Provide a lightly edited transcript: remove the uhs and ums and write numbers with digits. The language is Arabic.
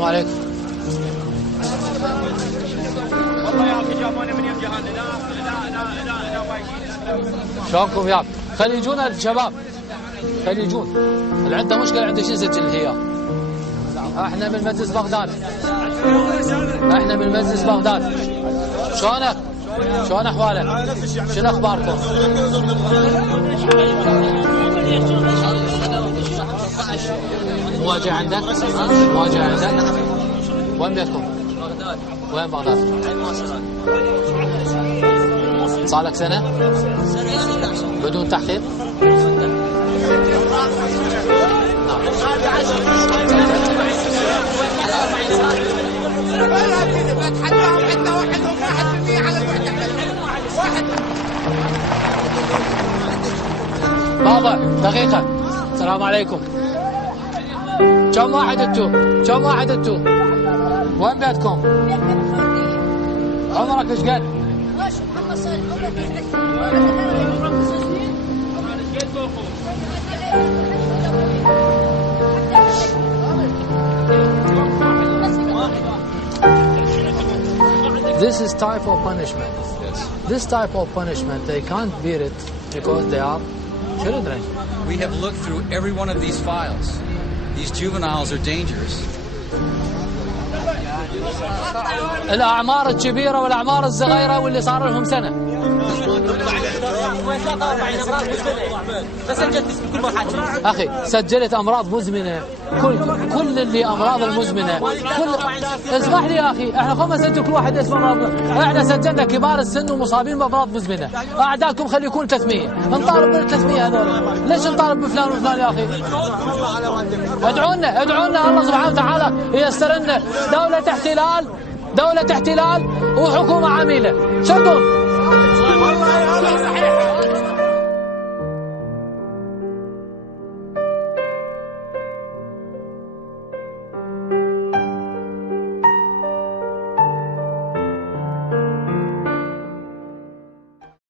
السلام عليكم. والله يا اخي جابونا من يم جهنم. لا شلونكم ياب؟ خلي يجونا الشباب، خلي يجون. اللي عنده مشكله عنده شو نسجل هي. احنا من مجلس بغداد. احنا من مجلس بغداد. شلونك؟ شلون احوالك؟ شنو اخباركم؟ مواجهة عندك؟ مواجهة عندك؟ وين بيتكم؟ بغداد. وين بغداد؟ صار لك سنة؟ بدون تحقيق؟ بابا دقيقة. السلام عليكم. كم واحد انتو؟ كم واحد انتو؟ وين بيتكم؟ عمرك ايش قد؟ محمد صالح. This is type of punishment. Yes. This type of punishment, they can't bear it because they are children. We have looked through every one of these files. These juveniles are dangerous. الأعمار الكبيرة والأعمار الصغيرة واللي صار لهم سنة. أخي سجلت أمراض مزمنة. كل اللي أمراض المزمنة. اسمح لي يا أخي، احنا خلنا نسجل كل واحد اسمه أمراض. احنا سجلنا كبار السن ومصابين بأمراض مزمنة. أعدادكم خلي يكون 300. نطالب بال 300 هذول. ليش نطالب بفلان وفلان يا أخي؟ ادعونا الله سبحانه وتعالى ييسر لنا دولة احتلال، دولة احتلال وحكومة عميلة. شدوا